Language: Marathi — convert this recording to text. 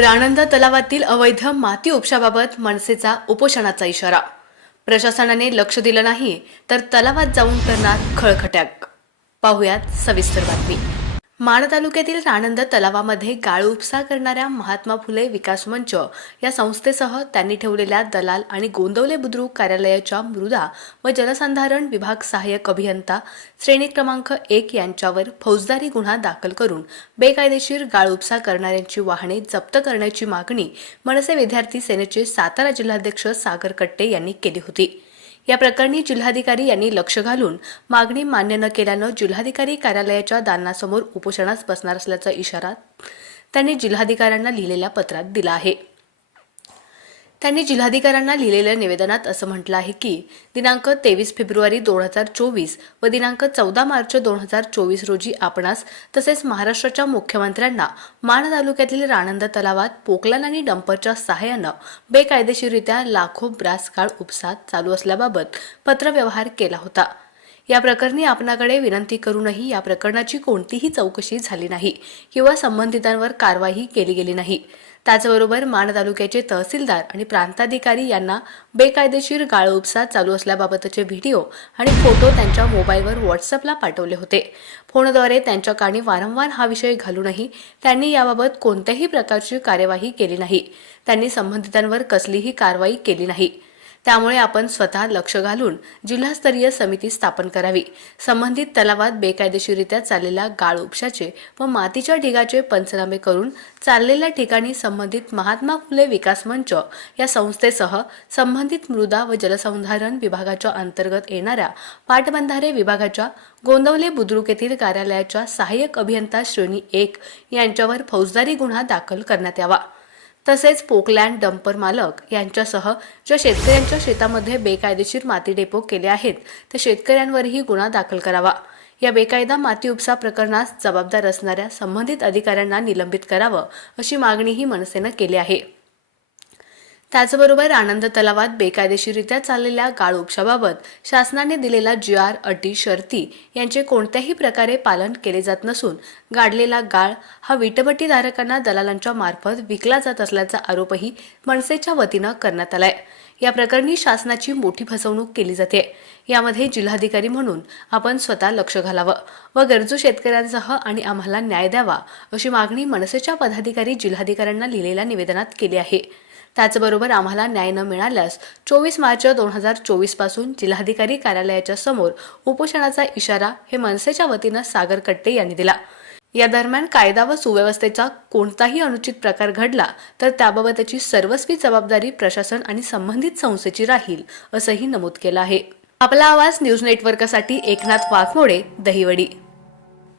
राणंद तलावातील अवैध माती उपशाबाबत मनसेचा उपोषणाचा इशारा. प्रशासनाने लक्ष दिलं नाही तर तलावात जाऊन करणार खळखट्याक. पाहुयात सविस्तर बातमी. माण तालुक्यातील राणंद तलावामध्ये गाळ उपसा करणाऱ्या महात्मा फुले विकास मंच या संस्थेसह त्यांनी ठेवलेल्या दलाल आणि गोंदवले बुद्रुक कार्यालयाच्या मृदा व जलसंधारण विभाग सहाय्यक अभियंता श्रेणी क्रमांक एक यांच्यावर फौजदारी गुन्हा दाखल करून बेकायदेशीर गाळ उपसा करणाऱ्यांची वाहने जप्त करण्याची मागणी मनसे विद्यार्थी सेनेचे सातारा जिल्हाध्यक्ष सागर कट्टे यांनी केली होती. या प्रकरणी जिल्हाधिकारी यांनी लक्ष घालून मागणी मान्य न केल्यानं जिल्हाधिकारी कार्यालयाच्या दालनासमोर उपोषणास बसणार असल्याचा इशारा त्यांनी जिल्हाधिकाऱ्यांना लिहिलेल्या पत्रात दिला आहे. त्यांनी जिल्हाधिकाऱ्यांना लिहिलेल्या निवेदनात असं म्हटलं आहे की दिनांक तेवीस फेब्रुवारी दोन हजार चोवीस व दिनांक चौदा मार्च दोन हजार चोवीस रोजी आपणास तसेच महाराष्ट्राच्या मुख्यमंत्र्यांना माण तालुक्यातील राणंद तलावात पोकलान आणि डंपरच्या सहाय्यानं बेकायदेशीररित्या लाखो ब्रास काळ उपसात चालू असल्याबाबत पत्रव्यवहार केला होता. या प्रकरणी आपणाकडे विनंती करूनही या प्रकरणाची कोणतीही चौकशी झाली नाही किंवा संबंधितांवर कारवाई केली गेली नाही. त्याचबरोबर माण तालुक्याचे तहसीलदार आणि प्रांताधिकारी यांना बेकायदेशीर गाळ उपसा चालू असल्याबाबतचे व्हिडिओ आणि फोटो त्यांच्या मोबाईलवर व्हॉट्सअपला पाठवले होते. फोनद्वारे त्यांच्या कानी वारंवार हा विषय घालूनही त्यांनी याबाबत कोणत्याही प्रकारची कार्यवाही केली नाही. त्यांनी संबंधितांवर कसलीही कारवाई केली नाही. त्यामुळे आपण स्वतः लक्ष घालून जिल्हास्तरीय समिती स्थापन करावी. संबंधित तलावात बेकायदेशीरित्या चाललेल्या गाळ उपशाचे व मातीच्या ढिगाचे पंचनामे करून चाललेल्या ठिकाणी संबंधित महात्मा फुले विकास मंच या संस्थेसह संबंधित मृदा व जलसंधारण विभागाच्या अंतर्गत येणाऱ्या पाटबंधारे विभागाच्या गोंदवले बुद्रुक येथील कार्यालयाच्या सहाय्यक अभियंता श्रेणी एक यांच्यावर फौजदारी गुन्हा दाखल करण्यात यावा. तसेच पोकलँड डंपर मालक यांच्यासह ज्या शेतकऱ्यांच्या शेतामध्ये बेकायदेशीर माती डेपो केले आहेत त्या शेतकऱ्यांवरही गुन्हा दाखल करावा. या बेकायदा माती उपसा प्रकरणास जबाबदार असणाऱ्या संबंधित अधिकाऱ्यांना निलंबित करावं अशी मागणीही मनसेनं केली आहे. त्याचबरोबर आनंद तलावात बेकायदेशीरित्या चाललेल्या गाळ उपशाबाबत शासनाने दिलेला जी आर अटी शर्ती यांचे कोणत्याही प्रकारे पालन केले जात नसून गाडलेला गाळ हा विटभट्टीधारकांना दलालांच्या मार्फत विकला जात असल्याचा आरोपही मनसेच्या वतीनं करण्यात आलाय. या प्रकरणी शासनाची मोठी फसवणूक केली जाते. यामध्ये जिल्हाधिकारी म्हणून आपण स्वतः लक्ष घालावं व गरजू शेतकऱ्यांसह आणि आम्हाला न्याय द्यावा अशी मागणी मनसेच्या पदाधिकारी जिल्हाधिकाऱ्यांना लिहिलेल्या निवेदनात केली आहे. त्याचबरोबर आम्हाला न्याय न मिळाल्यास चोवीस मार्च दोन हजार चोवीसपासून जिल्हाधिकारी कार्यालयाच्या समोर उपोषणाचा इशारा हे मनसेच्या वतीनं सागर कट्टे यांनी दिला. या दरम्यान कायदा व सुव्यवस्थेचा कोणताही अनुचित प्रकार घडला तर त्याबाबतची सर्वस्वी जबाबदारी प्रशासन आणि संबंधित संस्थेची राहील असंही नमूद केलं आहे. आपला आवाज न्यूज नेटवर्कसाठी एकनाथ वाघमोडे दहिवडी.